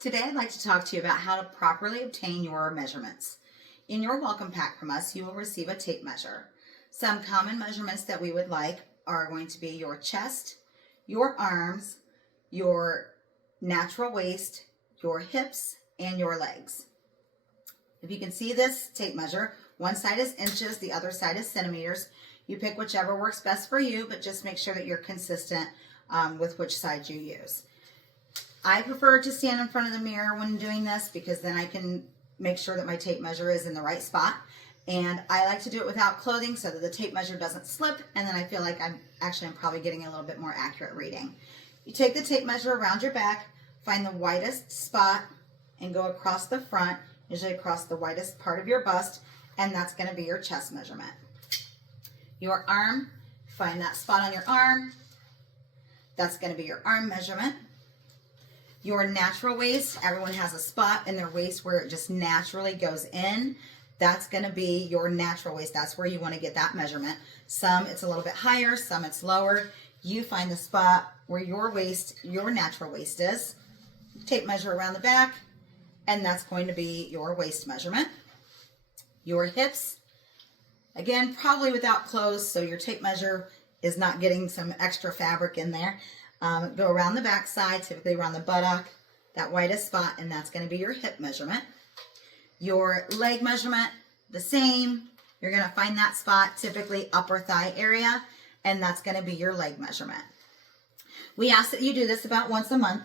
Today I'd like to talk to you about how to properly obtain your measurements. In your welcome pack from us, you will receive a tape measure. Some common measurements that we would like are going to be your chest, your arms, your natural waist, your hips, and your legs. If you can see this tape measure, one side is inches, the other side is centimeters. You pick whichever works best for you, but just make sure that you're consistent with which side you use. I prefer to stand in front of the mirror when doing this because then I can make sure that my tape measure is in the right spot. And I like to do it without clothing so that the tape measure doesn't slip, and then I feel like I'm probably getting a little bit more accurate reading. You take the tape measure around your back, find the widest spot, and go across the front, usually across the widest part of your bust, and that's going to be your chest measurement. Your arm, find that spot on your arm. That's going to be your arm measurement. Your natural waist, everyone has a spot in their waist where it just naturally goes in. That's going to be your natural waist. That's where you want to get that measurement. Some it's a little bit higher, some it's lower. You find the spot where your waist, your natural waist is. Tape measure around the back, and that's going to be your waist measurement. Your hips, again, probably without clothes, so your tape measure is not getting some extra fabric in there. Go around the back side, typically around the buttock, that widest spot, and that's going to be your hip measurement. Your leg measurement, the same. You're going to find that spot, typically upper thigh area, and that's going to be your leg measurement. We ask that you do this about once a month.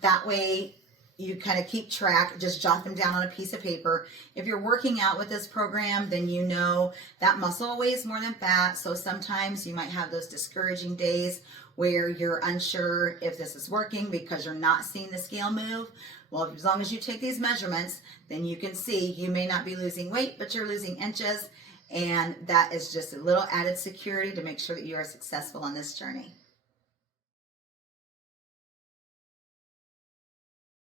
That way you kind of keep track, just jot them down on a piece of paper. If you're working out with this program, then you know that muscle weighs more than fat, so sometimes you might have those discouraging days where you're unsure if this is working because you're not seeing the scale move. Well, as long as you take these measurements, then you can see you may not be losing weight, but you're losing inches, and that is just a little added security to make sure that you are successful on this journey.